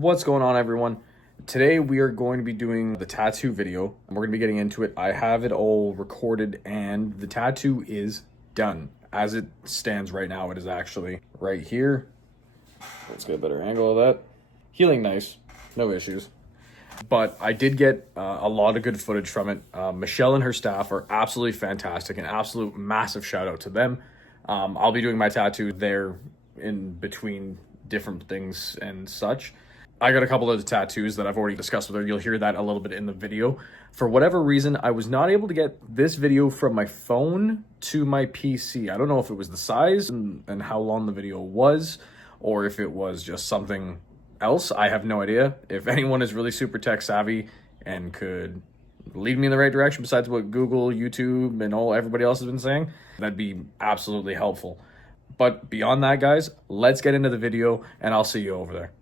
What's going on, everyone? Today we are going to be doing the tattoo video and we're going to be getting into it. I have it all recorded and the tattoo is done. As it stands right now, it is actually right here. Let's get a better angle of that. Healing nice, no issues. But I did get a lot of good footage from it. Michelle and her staff are absolutely fantastic, an absolute massive shout out to them. I'll be doing my tattoo there in between different things and such. I got a couple of the tattoos that I've already discussed with her. You'll hear that a little bit in the video. For whatever reason, I was not able to get this video from my phone to my PC. I don't know if it was the size and how long the video was, or if it was just something else. I have no idea. If anyone is really super tech savvy and could lead me in the right direction besides what Google, YouTube, and everybody else has been saying, that'd be absolutely helpful. But beyond that, guys, let's get into the video and I'll see you over there.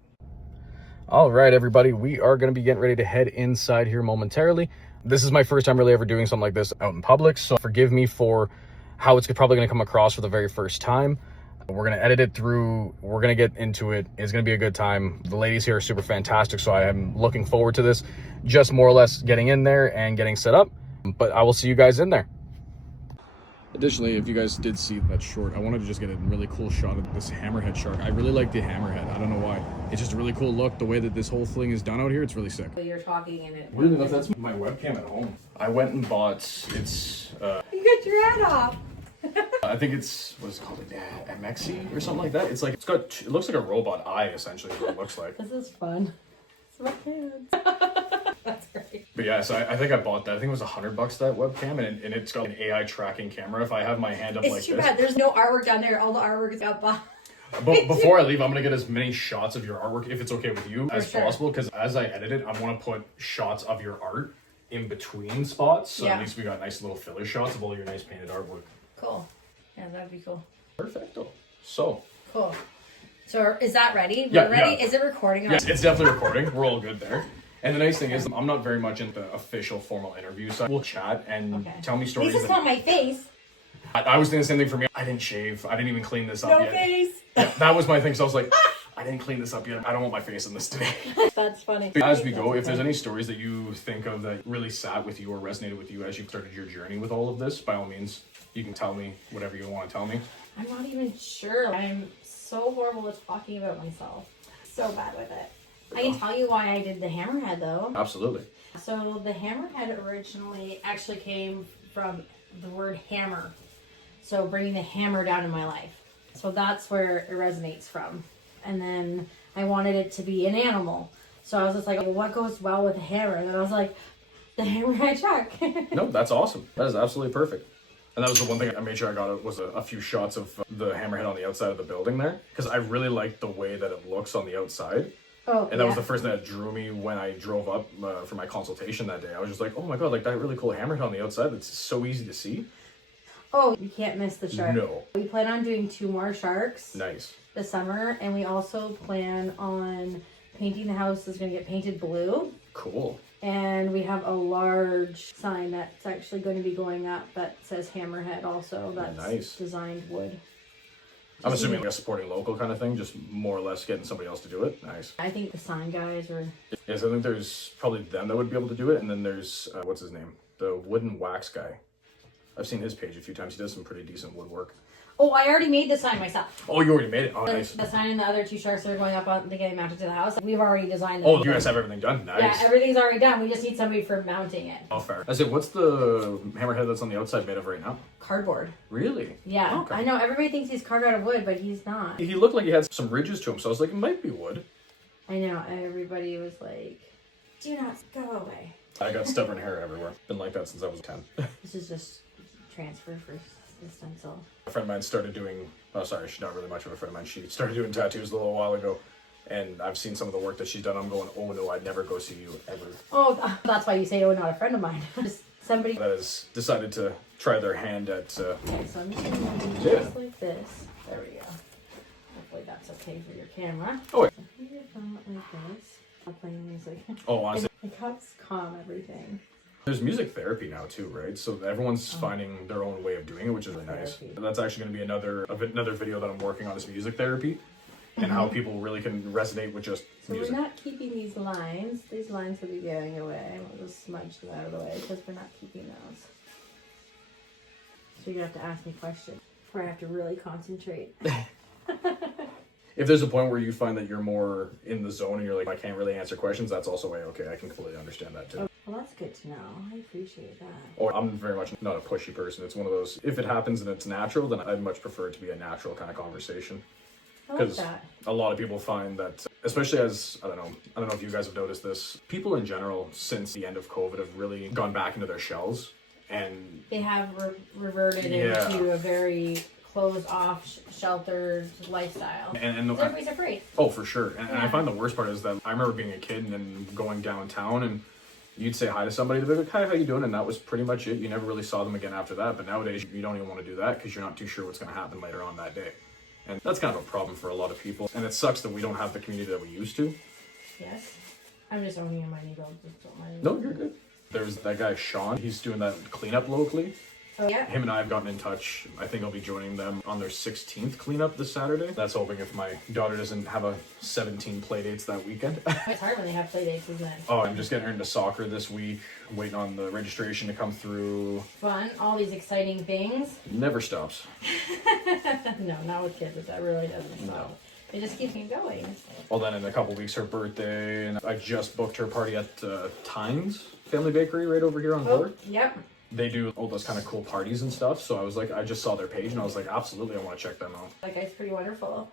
All right, everybody, we are going to be getting ready to head inside here momentarily. This is my first time really ever doing something like this out in public, so forgive me for how it's probably going to come across for the very first time. We're going to edit it through. We're going to get into it. It's going to be a good time. The ladies here are super fantastic, so I am looking forward to this. Just more or less getting in there and getting set up, but I will see you guys in there. Additionally, if you guys did see that short, I wanted to just get a really cool shot of this hammerhead shark. I really like the hammerhead. I don't know why. It's just a really cool look. The way that this whole thing is done out here, it's really sick. You're talking in it. Really, that's my webcam at home. I went and bought, it's... You got your head off. I think it's, what is it called? MXC or something like that. It's like, it looks like a robot eye, essentially, is what it looks like. This is fun. It's my hands. That's great. But yeah, so I think I bought that. I think it was $100 that webcam, and it's got an AI tracking camera. If I have my hand up like this. It's too bad. There's no artwork down there. All the artwork is out behind. But before I leave, I'm going to get as many shots of your artwork, if it's okay with you, as possible. Because as I edit it, I want to put shots of your art in between spots. So at least we got nice little filler shots of all your nice painted artwork. Cool. Yeah, that'd be cool. Perfecto. So. Cool. So is that ready? Yeah, We're ready? yeah. Is it recording? Yes, it's definitely recording. We're all good there. And the nice thing is, I'm not very much into official formal interviews, so we'll chat and tell me stories. This is not my face. I was doing the same thing for me. I didn't shave. I didn't even clean this up yet. No face. Yeah, that was my thing. So I was like, I didn't clean this up yet. I don't want my face in this today. That's funny. As we go, if there's any stories that you think of that really sat with you or resonated with you as you started your journey with all of this, by all means, you can tell me whatever you want to tell me. I'm not even sure. I'm so horrible at talking about myself. So bad with it. I can tell you why I did the hammerhead, though. Absolutely. So the hammerhead originally actually came from the word hammer. So bringing the hammer down in my life. So that's where it resonates from. And then I wanted it to be an animal. So I was just like, what goes well with a hammer? And I was like, the hammerhead shark. No, that's awesome. That is absolutely perfect. And that was the one thing I made sure I got was a few shots of the hammerhead on the outside of the building there. Because I really like the way that it looks on the outside. Oh, and that was the first thing that drew me when I drove up for my consultation that day. I was just like, oh my god, like that really cool hammerhead on the outside that's so easy to see. Oh, you can't miss the shark. No. We plan on doing 2 more sharks. Nice. This summer. And we also plan on painting the house. It's going to get painted blue. Cool. And we have a large sign that's actually going to be going up that says Hammerhead also. That's designed wood. I'm assuming like a supporting local kind of thing, just more or less getting somebody else to do it. Nice. I think the sign guys are... Yes, I think there's probably them that would be able to do it, and then there's, what's his name? The wooden wax guy. I've seen his page a few times. He does some pretty decent woodwork. Oh, I already made the sign myself. Oh, you already made it? Oh, nice. The sign and the other 2 sharks that are going up on the getting mounted to the house. We've already designed them. Oh, you guys have everything done? Nice. Yeah, everything's already done. We just need somebody for mounting it. Oh, fair. I said, what's the hammerhead that's on the outside made of right now? Cardboard. Really? Yeah. Okay. I know. Everybody thinks he's carved out of wood, but he's not. He looked like he had some ridges to him, so I was like, it might be wood. I know. Everybody was like, do not go away. I got stubborn hair everywhere. Been like that since I was 10. This is just transfer for the stencil. A friend of mine started doing, oh sorry, she's not really much of a friend of mine. She started doing tattoos a little while ago. And I've seen some of the work that she's done. I'm going, oh no, I'd never go see you ever. Oh, that's why you say, oh, not a friend of mine. Just somebody that has decided to try their hand at... Okay, so I'm just going to do just like this. There we go. Hopefully that's okay for your camera. Oh, wait. So here, like this. I'm playing music. Oh, honestly. It helps calm everything. There's music therapy now too, right? So everyone's finding their own way of doing it, which is really nice. That's actually going to be another video that I'm working on is music therapy. and how people really can resonate with just So music. we're not keeping these lines. These lines will be going away. We'll just smudge them out of the way because we're not keeping those. So you're going to have to ask me questions before I have to really concentrate. If there's a point where you find that you're more in the zone and you're like, I can't really answer questions, that's also okay. I can completely understand that too. Well, that's good to know. I appreciate that. Or I'm very much not a pushy person. It's one of those, if it happens and it's natural, then I'd much prefer it to be a natural kind of conversation. I like that. A lot of people find that, especially as, I don't know if you guys have noticed this, people in general, since the end of COVID, have really gone back into their shells. And they have reverted into a very closed off, sheltered lifestyle. And everybody's afraid. Oh, for sure. And I find the worst part is that I remember being a kid and then going downtown and you'd say hi to somebody, they'd be like, hi, how you doing? And that was pretty much it. You never really saw them again after that. But nowadays, you don't even want to do that because you're not too sure what's going to happen later on that day. And that's kind of a problem for a lot of people. And it sucks that we don't have the community that we used to. Yes. I'm just owning in my ego. No, you're good. There's that guy, Sean. He's doing that cleanup locally. Oh, yeah? Him and I have gotten in touch. I think I'll be joining them on their 16th cleanup this Saturday. That's hoping if my daughter doesn't have a 17 play dates that weekend. It's hard when they have play dates, isn't it? Oh, I'm just getting her into soccer this week. Waiting on the registration to come through. Fun. All these exciting things. Never stops. No, not with kids. That really doesn't stop. No. It just keeps me going. Well, then in a couple weeks, her birthday, and I just booked her party at Tynes Family Bakery right over here on board. Yep. They do all those kind of cool parties and stuff. So I was like, I just saw their page and I was like, absolutely, I want to check them out. That guy's pretty wonderful.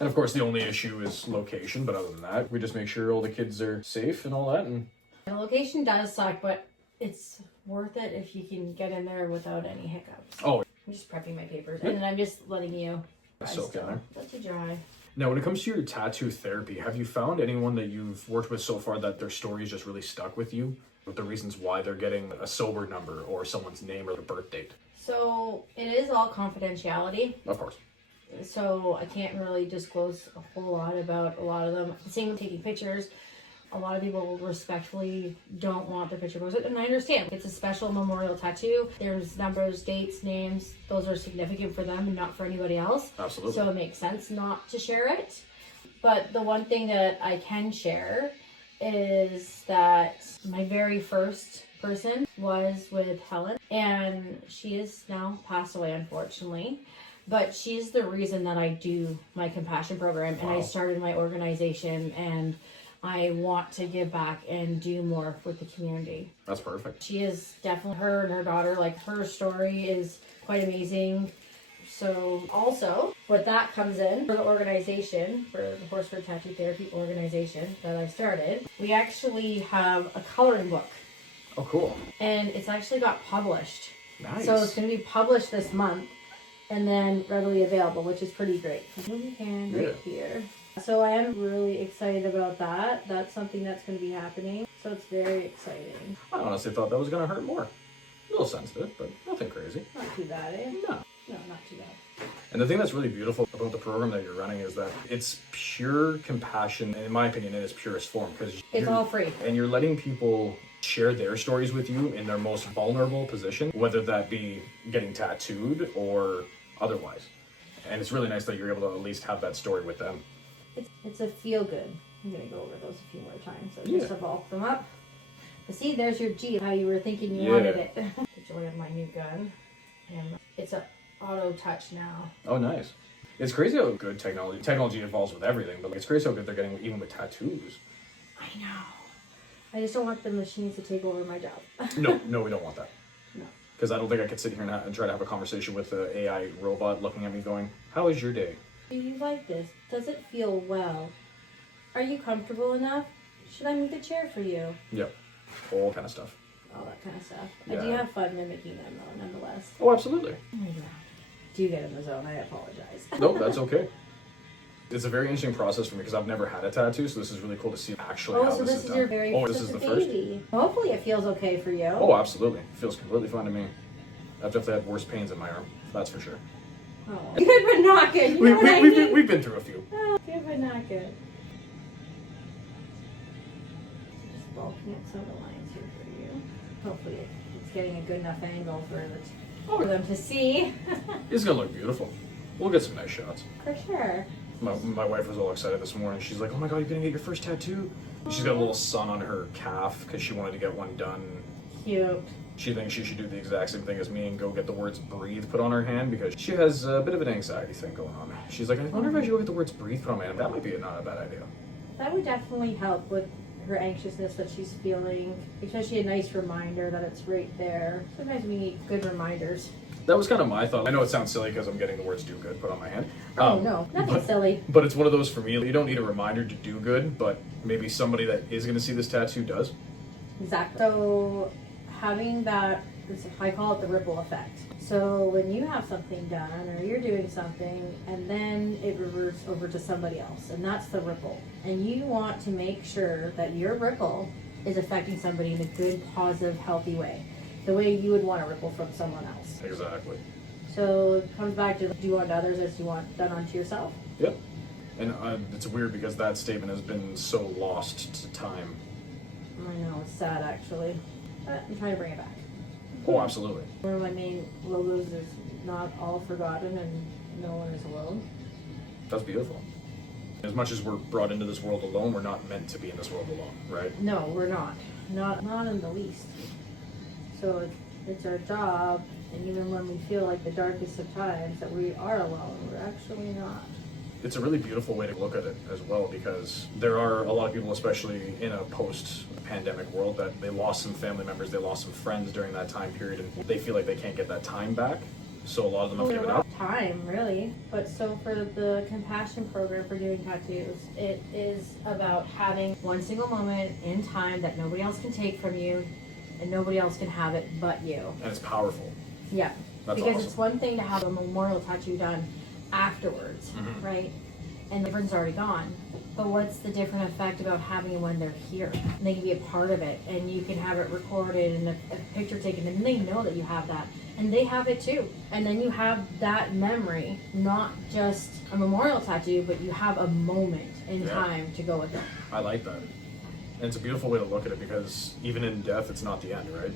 And of course, the only issue is location. But other than that, we just make sure all the kids are safe and all that. And the location does suck, but it's worth it if you can get in there without any hiccups. Oh, I'm just prepping my papers, and then I'm just letting you soak in there. let you dry. Now, when it comes to your tattoo therapy, have you found anyone that you've worked with so far that their story is just really stuck with you? With the reasons why they're getting a sober number or someone's name or their birth date? So it is all confidentiality. Of course. So I can't really disclose a whole lot about a lot of them. Same with taking pictures. A lot of people respectfully don't want their picture posted, and I understand. It's a special memorial tattoo. There's numbers, dates, names. Those are significant for them and not for anybody else. Absolutely. So it makes sense not to share it. But the one thing that I can share is that my very first person was with Helen, and she is now passed away, unfortunately. But she's the reason that I do my compassion program, and I started my organization, and I want to give back and do more with the community. That's perfect. She is definitely, her and her daughter, like her story is quite amazing. So also, what that comes in for the organization, for the Horsford Tattoo Therapy organization that I started, we actually have a coloring book. Oh, cool. And it's actually got published. Nice. So it's going to be published this month and then readily available, which is pretty great. And right here. So I am really excited about that. That's something that's going to be happening. So it's very exciting. I honestly thought that was going to hurt more. A little sensitive, but nothing crazy. Not too bad, eh? No. No, not too bad. And the thing that's really beautiful about the program that you're running is that it's pure compassion. And in my opinion, in its purest form. Because it's all free. And you're letting people share their stories with you in their most vulnerable position, whether that be getting tattooed or otherwise. And it's really nice that you're able to at least have that story with them. It's a feel good. I'm going to go over those a few more times. So just to bulk them up. But see, there's your G, how you were thinking you wanted it. The joy of my new gun. And it's a auto touch now. Oh, nice. It's crazy how good technology evolves with everything, but it's crazy how good they're getting even with tattoos. I know. I just don't want the machines to take over my job. No, we don't want that. No. Because I don't think I could sit here and try to have a conversation with an AI robot looking at me going, how is your day? Do you like this? Does it feel well? Are you comfortable enough? Should I make a chair for you? Yep. All kind of stuff. All that kind of stuff. Yeah. I do have fun mimicking them though, nonetheless. Oh, absolutely. Oh my god. Do you get in the zone? I apologize. No, that's okay. It's a very interesting process for me because I've never had a tattoo, so this is really cool to see actually how so this is done. Your very this is the baby. first? Hopefully it feels okay for you. Oh, absolutely. It feels completely fine to me. I've definitely had worse pains in my arm, that's for sure. Oh. Good but not good. You know what I mean? We've been through a few. Oh, good but not good. Just bulking up some of the lines here for you. Hopefully it's getting a good enough angle for them to see. It's gonna look beautiful. We'll get some nice shots. For sure. My wife was all excited this morning. She's like, oh my God, you're gonna get your first tattoo? She's got a little sun on her calf because she wanted to get one done. Cute. She thinks she should do the exact same thing as me and go get the words breathe put on her hand because she has a bit of an anxiety thing going on. She's like, I wonder if I should go get the words breathe put on my hand. That might be not a bad idea. That would definitely help with her anxiousness that she's feeling, especially a nice reminder that it's right there. Sometimes we need good reminders. That was kind of my thought. I know it sounds silly because I'm getting the words do good put on my hand. Oh, no, nothing silly. But it's one of those for me, you don't need a reminder to do good, but maybe somebody that is going to see this tattoo does. Exactly. So having that, I call it the ripple effect. So when you have something done or you're doing something and then it reverts over to somebody else, and that's the ripple. And you want to make sure that your ripple is affecting somebody in a good, positive, healthy way. The way you would want a ripple from someone else. Exactly. So it comes back to do unto others as you want done unto yourself. Yep. And it's weird because that statement has been so lost to time. I know, it's sad actually. But I'm trying to bring it back. Oh, absolutely. One of my main logos is not all forgotten and no one is alone. That's beautiful. As much as we're brought into this world alone, we're not meant to be in this world alone, right? No, we're not. Not in the least. So it's our job, and even when we feel like the darkest of times that we are alone, we're actually not. It's a really beautiful way to look at it as well, because there are a lot of people, especially in a post-pandemic world, that they lost some family members, they lost some friends during that time period, and they feel like they can't get that time back. So a lot of them have given up. Time, really. But so for the compassion program for doing tattoos, it is about having one single moment in time that nobody else can take from you, and nobody else can have it but you. And it's powerful. Yeah. That's because awesome. It's one thing to have a memorial tattoo done afterwards, right? And the person's already gone. But what's the different effect about having it when they're here? And they can be a part of it, and you can have it recorded and a picture taken, and they know that you have that. And they have it too. And then you have that memory, not just a memorial tattoo, but you have a moment in time to go with it. I like that. And it's a beautiful way to look at it because even in death, it's not the end, right?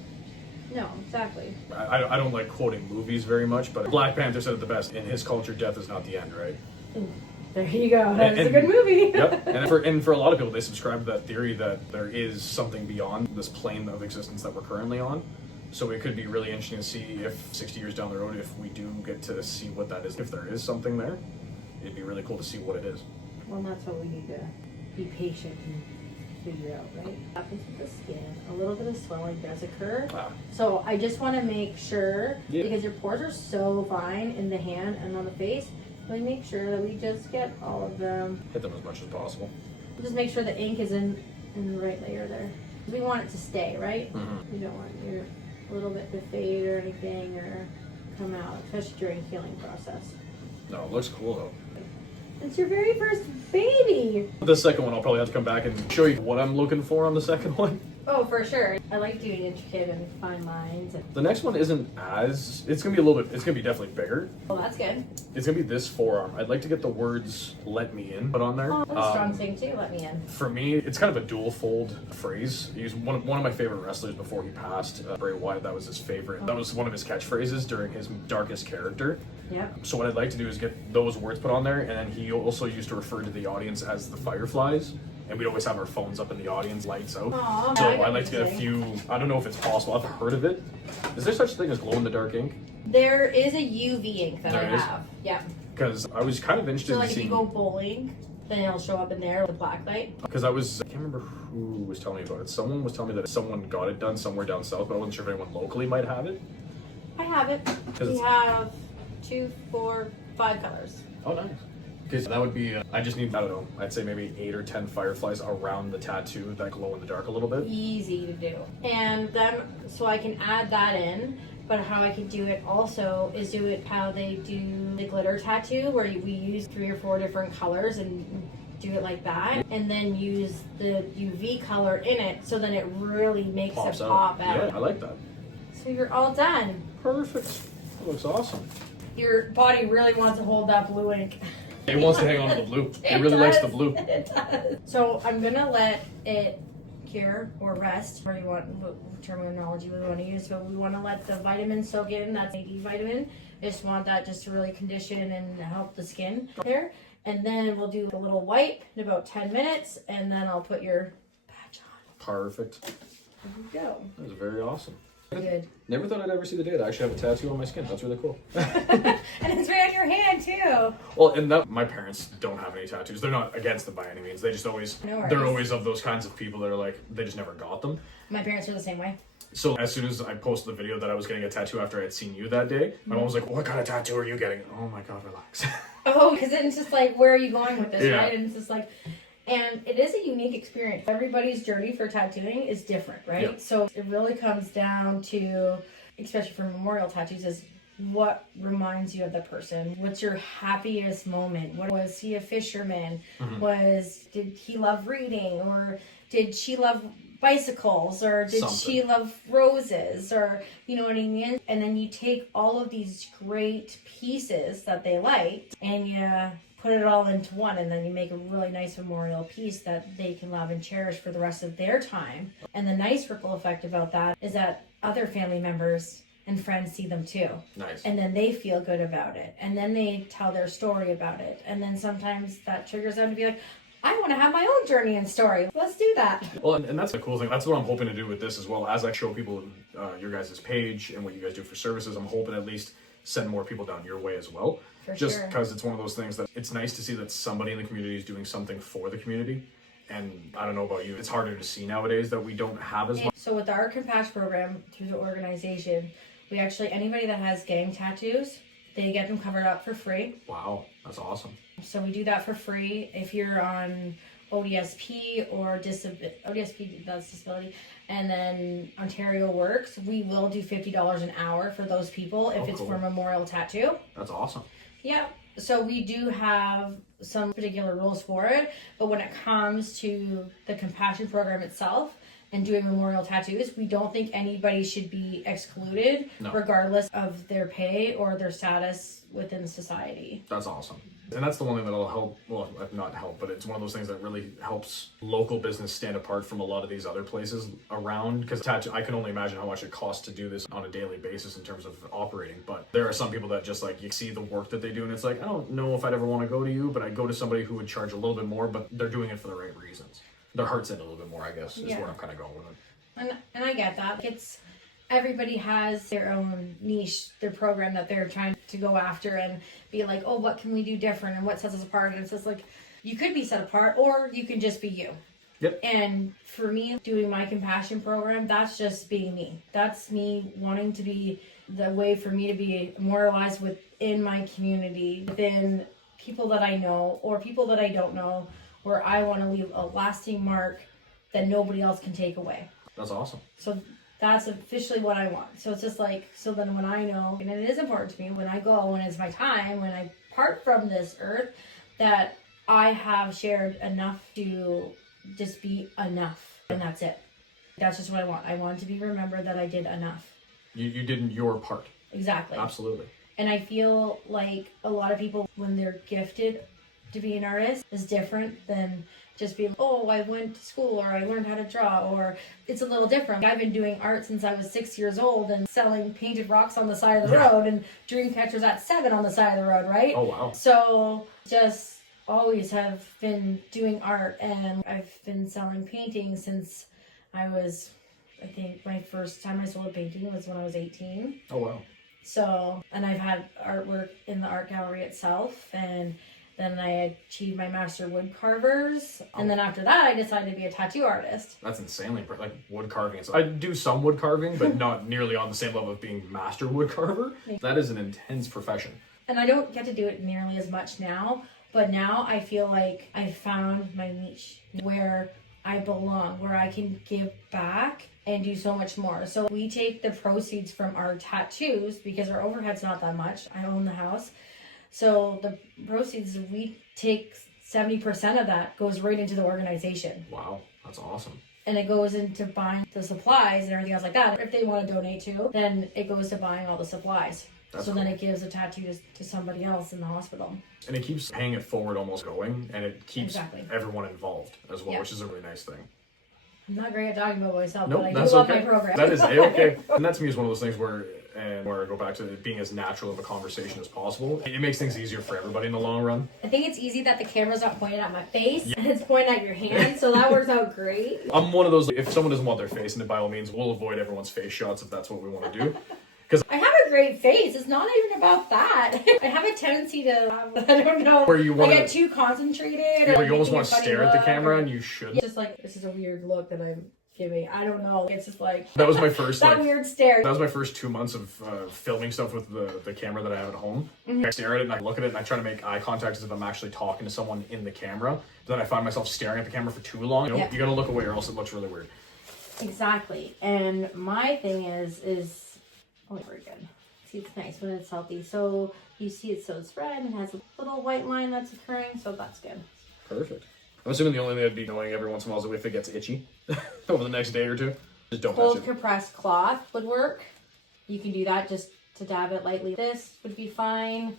No, exactly. I don't like quoting movies very much, but Black Panther said it the best. In his culture, death is not the end, right? There you go. That's a good movie. Yep. And for a lot of people, they subscribe to that theory that there is something beyond this plane of existence that we're currently on. So it could be really interesting to see if 60 years down the road, if we do get to see what that is, if there is something there, it'd be really cool to see what it is. Well, that's what we need to be patient and figure out, right? What happens with the skin? A little bit of swelling does occur. So I just want to make sure, because your pores are so fine in the hand and on the face, we make sure that we just get all of them. Hit them as much as possible. Just make sure the ink is in the right layer there. We want it to stay, right? We don't want your little bit to fade or anything or come out, especially during healing process. No, it looks cool though. It's your very first baby. The second one, I'll probably have to come back and show you what I'm looking for on the second one. Oh, for sure. I like doing intricate and fine lines. The next one isn't as, it's gonna be a little bit, it's gonna be definitely bigger. Well, that's good. It's gonna be this forearm. I'd like to get the words "let me in" put on there. Oh, that's a strong thing too. Let me in. For me, it's kind of a dual fold phrase. He's one of my favorite wrestlers before he passed. Bray Wyatt, that was his favorite. That was one of his catchphrases during his darkest character. Yeah. So what I'd like to do is get those words put on there, and then he also used to refer to the audience as the Fireflies. And we'd always have our phones up in the audience, lights out. Aww, so I'd like to get a few, I don't know if it's possible, I've heard of it. Is there such a thing as glow-in-the-dark ink? There is a UV ink that I have. Yeah. Because I was kind of interested So like in if seeing... you go bowling, then it'll show up in there with a black light. Because I can't remember who was telling me about it. Someone was telling me that someone got it done somewhere down south, but I wasn't sure if anyone locally might have it. I have it. We have 2, 4, 5 colors. Oh, nice. Because that would be, I just need, I don't know, I'd say maybe 8 or 10 fireflies around the tattoo that glow in the dark a little bit. Easy to do. And then, so I can add that in, but how I can do it also is do it how they do the glitter tattoo, where we use 3 or 4 different colors and do it like that, and then use the UV color in it, so then it really makes it pop out. Yeah, I like that. So you're all done. Perfect. That looks awesome. Your body really wants to hold that blue ink. It wants to hang on to the blue. It really likes the blue. It does. So I'm gonna let it cure or rest, or you want what terminology we want to use. So we want to let the vitamins soak in. That's a D vitamin. I just want that just to really condition and help the skin there. And then we'll do a little wipe in about 10 minutes, and then I'll put your badge on. Perfect. There we go. That was very awesome. Good. Never thought I'd ever see the day that I actually have a tattoo on my skin. That's really cool. And it's right on your hand too. Well, and that my parents don't have any tattoos. They're not against them by any means. They just always, No worries. they're always of those kinds of people that are like, they just never got them. My parents are the same way. So as soon as I posted the video that I was getting a tattoo after I had seen you that day, my mom was like, what kind of tattoo are you getting? Oh my God, relax. Oh, because it's just like, where are you going with this, Yeah. right? And it's just like, and it is a unique experience. Everybody's journey for tattooing is different, right? Yeah. So it really comes down to, especially for memorial tattoos, is what reminds you of the person. What's your happiest moment? What was he a fisherman? Did he love reading, or did she love bicycles, or did she love roses, or you know what I mean? And then you take all of these great pieces that they liked and you put it all into one, and then you make a really nice memorial piece that they can love and cherish for the rest of their time. And the nice ripple effect about that is that other family members and friends see them too. Nice. And then they feel good about it, and then they tell their story about it, and then sometimes that triggers them to be like, I want to have my own journey and story. Let's do that. Well, and that's the cool thing. That's what I'm hoping to do with this as well. As I show people your guys' page and what you guys do for services, I'm hoping at least send more people down your way as well. For Just sure. because it's one of those things that it's nice to see that somebody in the community is doing something for the community. And I don't know about you, it's harder to see nowadays that we don't have as much. So with our Compassion program through the organization, we actually, anybody that has gang tattoos, they get them covered up for free. Wow, that's awesome. So we do that for free. If you're on ODSP or ODSP, that's disability, and then Ontario Works, we will do $50 an hour for those people if it's cool. for a memorial tattoo. That's awesome. Yeah. So we do have some particular rules for it, but when it comes to the Compassion program itself and doing memorial tattoos, we don't think anybody should be excluded, regardless of their pay or their status within society. That's awesome. And that's the one thing that'll help, well, not help, but it's one of those things that really helps local business stand apart from a lot of these other places around. Because tattoo, I can only imagine how much it costs to do this on a daily basis in terms of operating. But there are some people that just like, you see the work that they do and it's like, I don't know if I'd ever want to go to you, but I'd go to somebody who would charge a little bit more, but they're doing it for the right reasons. Their heart's in a little bit more, I guess, is where I'm kind of going with it. And I get that. It's everybody has their own niche, their program that they're trying to go after and be like, oh, what can we do different and what sets us apart? And it's just like, you could be set apart or you can just be you. Yep. And for me, doing my Compassion program, that's just being me. That's me wanting to be the way for me to be immortalized within my community, within people that I know or people that I don't know, where I want to leave a lasting mark that nobody else can take away. That's awesome. So that's officially what I want. So it's just like, so then when I know, and it is important to me, when I go, when it's my time, when I part from this earth, that I have shared enough to just be enough. And that's it. That's just what I want. I want to be remembered that I did enough. You did your part. Exactly. Absolutely. And I feel like a lot of people, when they're gifted to be an artist, is different than just being, oh, I went to school or I learned how to draw, or it's a little different. I've been doing art since I was 6 years old and selling painted rocks on the side of the road and dream catchers at 7 on the side of the road, right? Oh, wow. So just always have been doing art, and I've been selling paintings since I was, I think my first time I sold a painting was when I was 18. Oh, wow. So, and I've had artwork in the art gallery itself, and then I achieved my master wood carvers, and then after that I decided to be a tattoo artist. That's insanely like wood carving. So I do some wood carving, but not nearly on the same level of being master wood carver. That is an intense profession. And I don't get to do it nearly as much now, but now I feel like I found my niche where I belong, where I can give back and do so much more. So we take the proceeds from our tattoos, because our overhead's not that much. I own the house. So the proceeds, we take 70% of that goes right into the organization. Wow, that's awesome. And it goes into buying the supplies and everything else like that. If they want to donate to, then it goes to buying all the supplies. That's so cool. then it gives a tattoo to somebody else in the hospital. And it keeps paying it forward almost going, and it keeps Exactly. everyone involved as well, Yeah. which is a really nice thing. I'm not great at talking about myself, Nope, but I do that's love okay. my program. That is A-okay. And that to me is one of those things where and where I go back to it being as natural of a conversation as possible. It makes things easier for everybody in the long run. I think it's easy that the camera's not pointed at my face and it's pointed at your hand, so that works out great. I'm one of those, if someone doesn't want their face in it, by all means, we'll avoid everyone's face shots if that's what we want to do. I have a great face. It's not even about that. I have a tendency to, I don't know, Where you want I get too concentrated. Where you almost want to stare at the camera and you should. It's just like, this is a weird look that I'm giving. I don't know. It's just like that was my first that weird stare. That was my first 2 months of filming stuff with the camera that I have at home. I stare at it and I look at it and I try to make eye contact as if I'm actually talking to someone in the camera. Then I find myself staring at the camera for too long. You know, you gotta look away or else it looks really weird. Exactly. And my thing is oh, very good. See, it's nice when it's healthy. So you see it, so it's red and has a little white line that's occurring, so that's good. Perfect. I'm assuming the only thing I'd be knowing every once in a while is if it gets itchy over the next day or two. Just don't Cold touch it. compressed cloth would work. You can do that just to dab it lightly. This would be fine.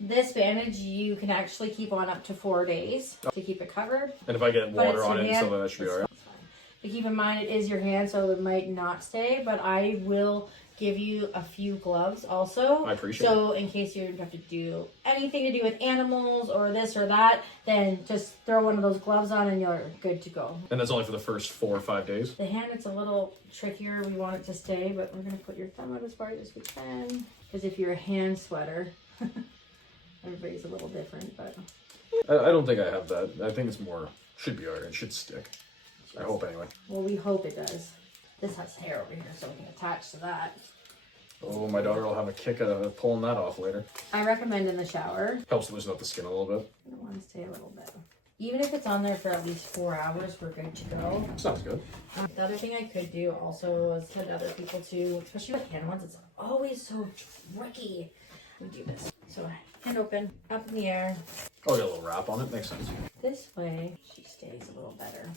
This bandage you can actually keep on up to 4 days to keep it covered. And if I get water on it and stuff like that, should be alright. But keep in mind, it is your hand, so it might not stay, but I will give you a few gloves also. I appreciate it. So in case you have to do anything to do with animals or this or that, then just throw one of those gloves on and you're good to go. And that's only for the first 4 or 5 days? The hand, it's a little trickier. We want it to stay, but we're going to put your thumb out as far as we can. Because if you're a hand sweater, everybody's a little different, but... I don't think I have that. I think it's more, should be alright. It should stick. I hope anyway. Well, we hope it does. This has hair over here, so we can attach to that. Oh, my daughter will have a kick out of pulling that off later. I recommend in the shower. Helps loosen up the skin a little bit. I want to stay a little bit. Even if it's on there for at least 4 hours, we're good to go. Sounds good. The other thing I could do also is tell other people to, especially with hand ones, it's always so tricky. We do this. So hand open, up in the air. Oh, got a little wrap on it. Makes sense. This way, she stays a little better.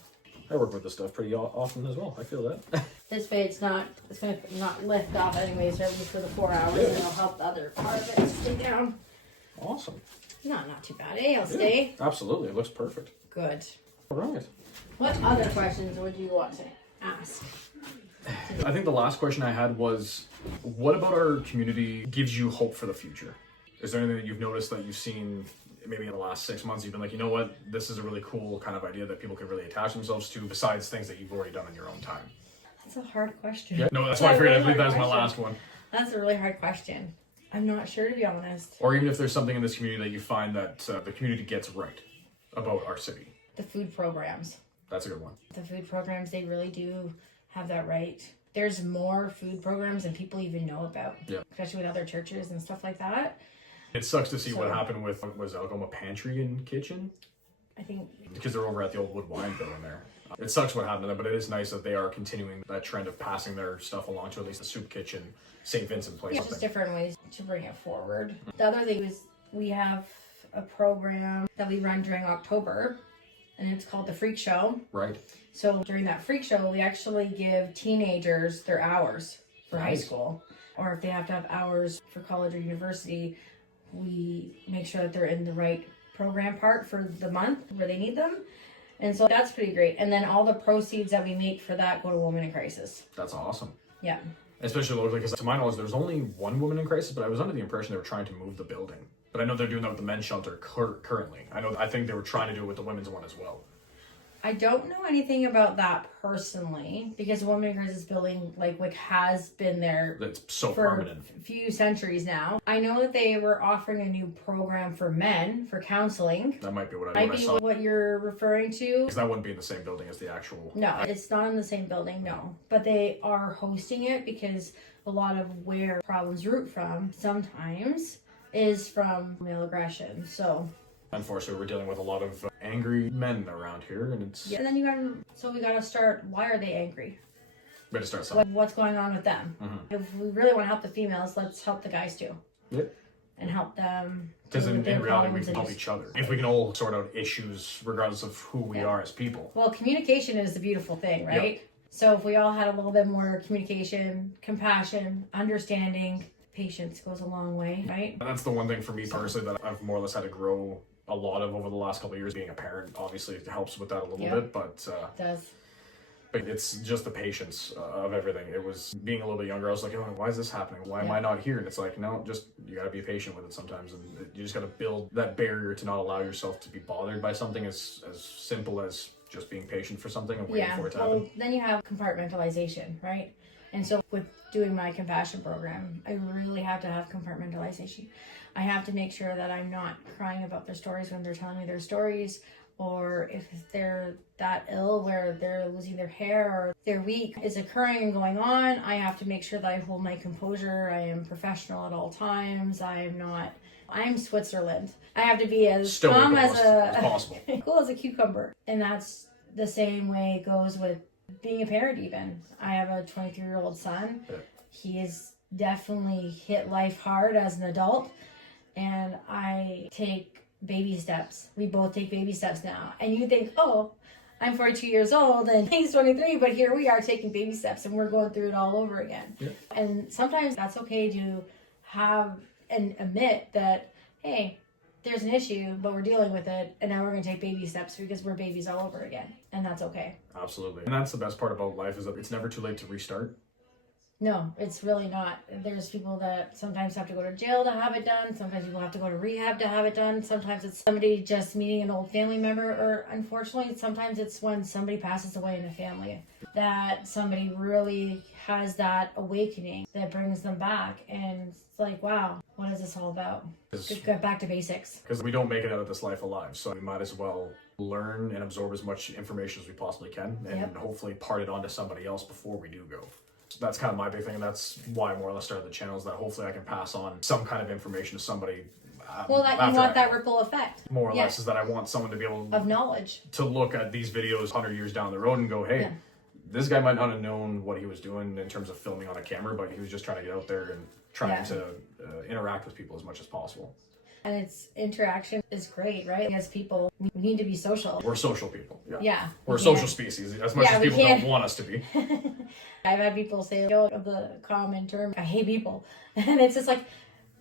I work with this stuff pretty often as well. I feel that. This way it's going to not lift off anyways, or at least for the 4 hours, and it'll help the other part of it stay down. Awesome. Not too bad, eh? I'll stay. Absolutely. It looks perfect. Good. All right. What other questions would you want to ask? I think the last question I had was, what about our community gives you hope for the future? Is there anything that you've noticed that you've seen maybe in the last 6 months, you've been like, you know what, this is a really cool kind of idea that people could really attach themselves to besides things that you've already done in your own time? That's a hard question. Yeah. No, that's why I figured I'd leave that as my last one. That's a really hard question. I'm not sure, to be honest. Or even if there's something in this community that you find that the community gets right about our city. The food programs. That's a good one. The food programs, they really do have that right. There's more food programs than people even know about. Yeah. Especially with other churches and stuff like that. It sucks to see what happened with, was Algoma Pantry and Kitchen? I think. Because they're over at the old Wood Wine Bill in there. It sucks what happened there, but it is nice that they are continuing that trend of passing their stuff along to at least the Soup Kitchen, St. Vincent place. Yeah, just different ways to bring it forward. The other thing is we have a program that we run during October, and it's called the Freak Show. Right. So during that Freak Show, we actually give teenagers their hours for high school. Or if they have to have hours for college or university, we make sure that they're in the right program part for the month where they need them. And so that's pretty great. And then all the proceeds that we make for that go to Women in Crisis. That's awesome. Yeah. Especially locally, because to my knowledge, there's only one Woman in Crisis, but I was under the impression they were trying to move the building. But I know they're doing that with the men's shelter currently. I think they were trying to do it with the women's one as well. I don't know anything about that personally, because the Women in Crisis building has been there It's so for permanent. a few centuries now. I know that they were offering a new program for men for counseling. That might be what Might I be saw. what you're referring to. Because that wouldn't be in the same building as the actual... No, it's not in the same building, no. But they are hosting it because a lot of where problems root from sometimes is from male aggression. So... Unfortunately, we're dealing with a lot of angry men around here, and it's... Yeah, and then we gotta start, why are they angry? We had to start something. What's going on with them? Mm-hmm. If we really want to help the females, let's help the guys too. Yep. And help them. Because in their reality, we problems can and help just- each other. If we can all sort out issues, regardless of who we are as people. Well, communication is the beautiful thing, right? Yep. So if we all had a little bit more communication, compassion, understanding, patience goes a long way, right? And that's the one thing for me personally that I've more or less had to grow a lot of over the last couple of years. Being a parent, obviously, it helps with that a little bit, but... It does. But it's just the patience of everything. It was being a little bit younger. I was like, oh, why is this happening? Why am I not here? And it's like, no, just you got to be patient with it sometimes. And you just got to build that barrier to not allow yourself to be bothered by something as simple as just being patient for something and waiting for it to happen. Then you have compartmentalization, right? And so with doing my compassion program, I really have to have compartmentalization. I have to make sure that I'm not crying about their stories when they're telling me their stories, or if they're that ill where they're losing their hair or their week is occurring and going on. I have to make sure that I hold my composure. I am professional at all times. I'm Switzerland. I have to be as calm as possible. Cool as a cucumber. And that's the same way it goes with being a parent even. I have a 23-year-old son. Yeah. He has definitely hit life hard as an adult. And I take baby steps. We both take baby steps now. And you think, oh, I'm 42 years old and he's 23, but here we are taking baby steps and we're going through it all over again. Yeah. And sometimes that's okay to have and admit that, hey, there's an issue, but we're dealing with it, and now we're going to take baby steps because we're babies all over again, and that's okay. Absolutely. And that's the best part about life, is that it's never too late to restart. No, it's really not. There's people that sometimes have to go to jail to have it done. Sometimes people have to go to rehab to have it done. Sometimes it's somebody just meeting an old family member, or unfortunately, sometimes it's when somebody passes away in the family that somebody really has that awakening that brings them back. And it's like, wow, what is this all about? Get back to basics. Because we don't make it out of this life alive, so we might as well learn and absorb as much information as we possibly can, and hopefully part it on to somebody else before we do go. So that's kind of my big thing, and that's why I more or less started the channel, is that hopefully I can pass on some kind of information to somebody. Well, that you want that ripple effect. More or less, is that I want someone to be able of knowledge to look at these videos 100 years down the road and go, hey, this guy might not have known what he was doing in terms of filming on a camera, but he was just trying to get out there and trying to interact with people as much as possible. And its interaction is great, right? As people, we need to be social. We're social people. Yeah. We're a social species, as much as people don't want us to be. I've had people say, the common term, I hate people. And it's just like,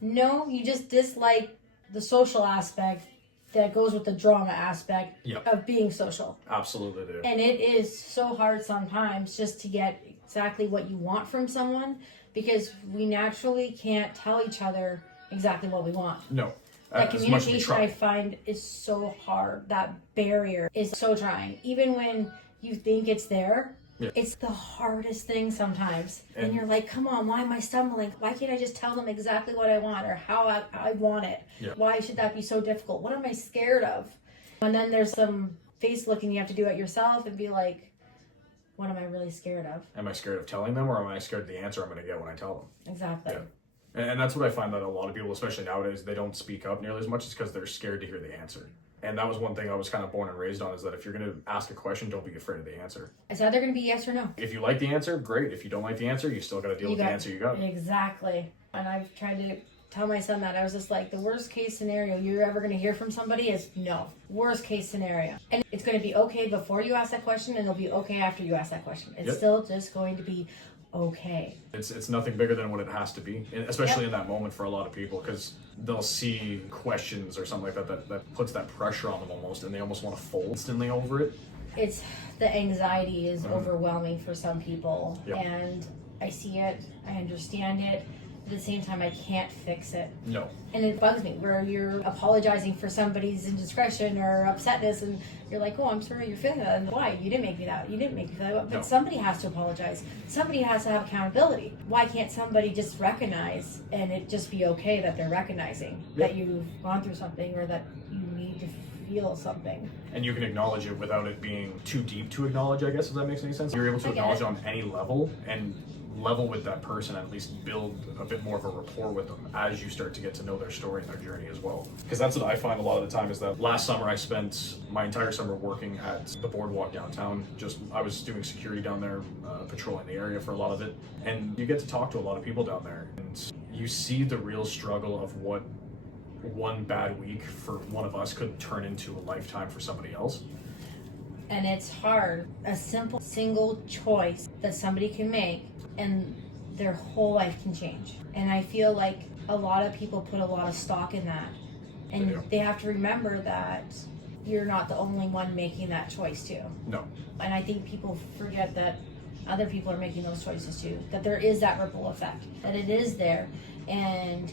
no, you just dislike the social aspect that goes with the drama aspect of being social. Absolutely do. And it is so hard sometimes just to get exactly what you want from someone, because we naturally can't tell each other exactly what we want. No. That communication, I find, is so hard. That barrier is so trying. Even when you think it's there, it's the hardest thing sometimes. And you're like, come on, why am I stumbling? Why can't I just tell them exactly what I want, or how I want it? Yeah. Why should that be so difficult? What am I scared of? And then there's some face looking you have to do at yourself and be like, what am I really scared of? Am I scared of telling them, or am I scared of the answer I'm going to get when I tell them? Exactly. Yeah. And that's what I find, that a lot of people, especially nowadays, they don't speak up nearly as much, is because they're scared to hear the answer. And that was one thing I was kind of born and raised on, is that if you're going to ask a question, don't be afraid of the answer. It's either going to be yes or no. If you like the answer, great. If you don't like the answer, you still got to deal with the answer you got. Exactly. And I've tried to tell my son that. I was just like, the worst case scenario you're ever going to hear from somebody is no. Worst case scenario. And it's going to be okay before you ask that question, and it'll be okay after you ask that question. It's still just going to be okay. It's nothing bigger than what it has to be, especially in that moment for a lot of people, because they'll see questions or something like that puts that pressure on them almost, and they almost want to fold instantly over it. It's the anxiety is overwhelming for some people, and I see it, I understand it. At the same time, I can't fix it. No. And it bugs me where you're apologizing for somebody's indiscretion or upsetness, and you're like, oh, I'm sorry you're feeling that. And why? You didn't make me that. You didn't make me feel that. But somebody has to apologize. Somebody has to have accountability. Why can't somebody just recognize, and it just be okay that they're recognizing that you've gone through something, or that you need to feel something? And you can acknowledge it without it being too deep to acknowledge, I guess, if that makes any sense. You're able to acknowledge it on any level, and level with that person, at least build a bit more of a rapport with them as you start to get to know their story and their journey as well. Because that's what I find a lot of the time, is that last summer I spent my entire summer working at the boardwalk downtown. I was doing security down there, patrolling the area for a lot of it, and you get to talk to a lot of people down there, and you see the real struggle of what one bad week for one of us could turn into a lifetime for somebody else. And it's hard. A simple single choice that somebody can make, and their whole life can change. And I feel like a lot of people put a lot of stock in that. And they have to remember that you're not the only one making that choice too. No. And I think people forget that other people are making those choices too, that there is that ripple effect, that it is there, and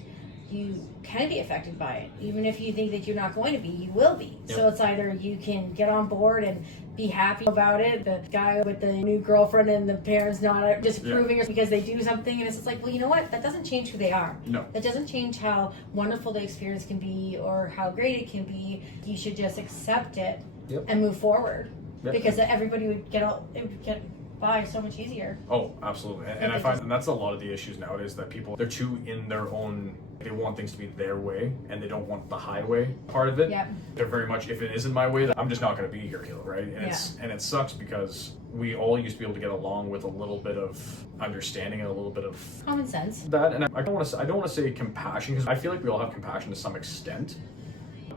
you can be affected by it. Even if you think that you're not going to be, you will be. Yep. So it's either you can get on board and be happy about it, the guy with the new girlfriend and the parents not disapproving or because they do something, and it's just like, well, you know what, that doesn't change who they are. No. That doesn't change how wonderful the experience can be or how great it can be. You should just accept it and move forward, because everybody would get by so much easier. Oh, absolutely. And I find, and that's a lot of the issues nowadays, that people, they're too in their own, they want things to be their way and they don't want the highway part of it. Yeah. They're very much, if it isn't my way, I'm just not going to be here, right? And and it sucks, because we all used to be able to get along with a little bit of understanding and a little bit of common sense. That, and I don't want to say compassion, because I feel like we all have compassion to some extent.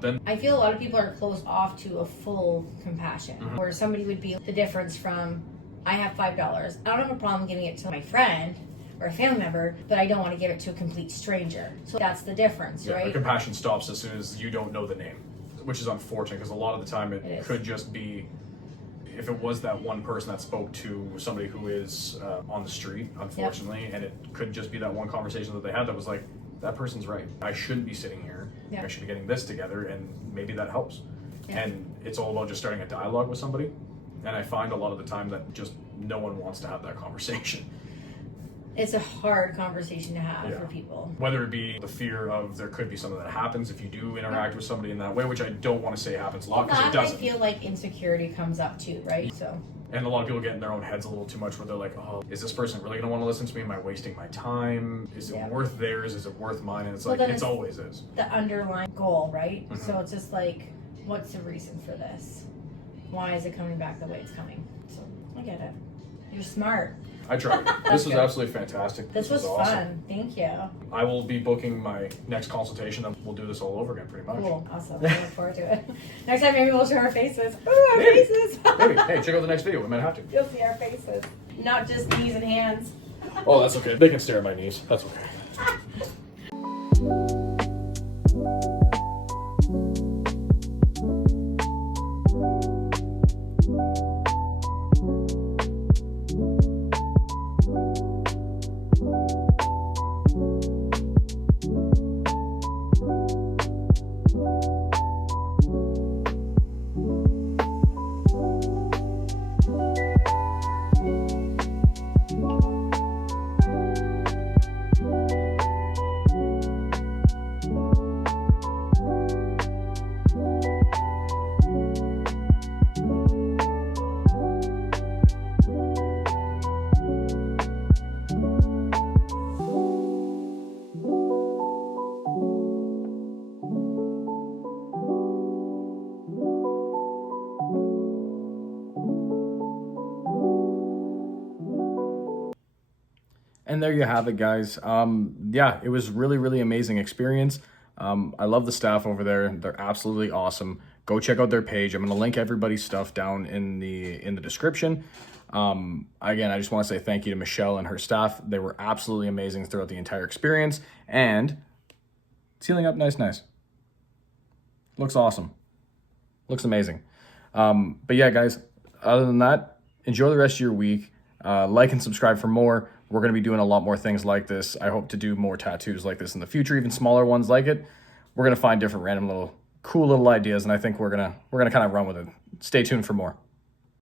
Then I feel a lot of people are closed off to a full compassion, where somebody would be the difference from, I have $5. I don't have a problem giving it to my friend or a family member, but I don't want to give it to a complete stranger. So that's the difference, right? The compassion stops as soon as you don't know the name, which is unfortunate, because a lot of the time it could just be, if it was that one person that spoke to somebody who is on the street, unfortunately, and it could just be that one conversation that they had that was like, that person's right. I shouldn't be sitting here. I should be getting this together, and maybe that helps. And it's all about just starting a dialogue with somebody. And I find a lot of the time that just no one wants to have that conversation. It's a hard conversation to have for people. Whether it be the fear of there could be something that happens if you do interact with somebody in that way, which I don't want to say happens a lot, because it doesn't. I feel like insecurity comes up too, right? So. And a lot of people get in their own heads a little too much, where they're like, oh, is this person really going to want to listen to me? Am I wasting my time? Is it worth theirs? Is it worth mine? And it's like, it always is. The underlying goal, right? So it's just like, what's the reason for this? Why is it coming back the way it's coming? So I get it. You're smart. I tried. This was absolutely fantastic. This was awesome. fun. Thank you. I will be booking my next consultation, and we'll do this all over again, pretty much. Cool. Awesome. I look forward to it. Next time, maybe we'll show our faces. Ooh, our faces. Maybe. Hey, check out the next video. We might have to. You'll see our faces, not just knees and hands. Oh, that's okay. They can stare at my knees. That's okay. And there you have it, guys. Yeah, it was really amazing experience. I love the staff over there. They're absolutely awesome. Go check out their page. I'm going to link everybody's stuff down in the description. Again, I just want to say thank you to Michelle and her staff. They were absolutely amazing throughout the entire experience. And sealing up nice. Looks awesome. Looks amazing. But yeah, guys, other than that, enjoy the rest of your week. Like and subscribe for more. We're going to be doing a lot more things like this. I hope to do more tattoos like this in the future, even smaller ones like it. We're going to find different random little cool little ideas, and I think we're going to kind of run with it. Stay tuned for more.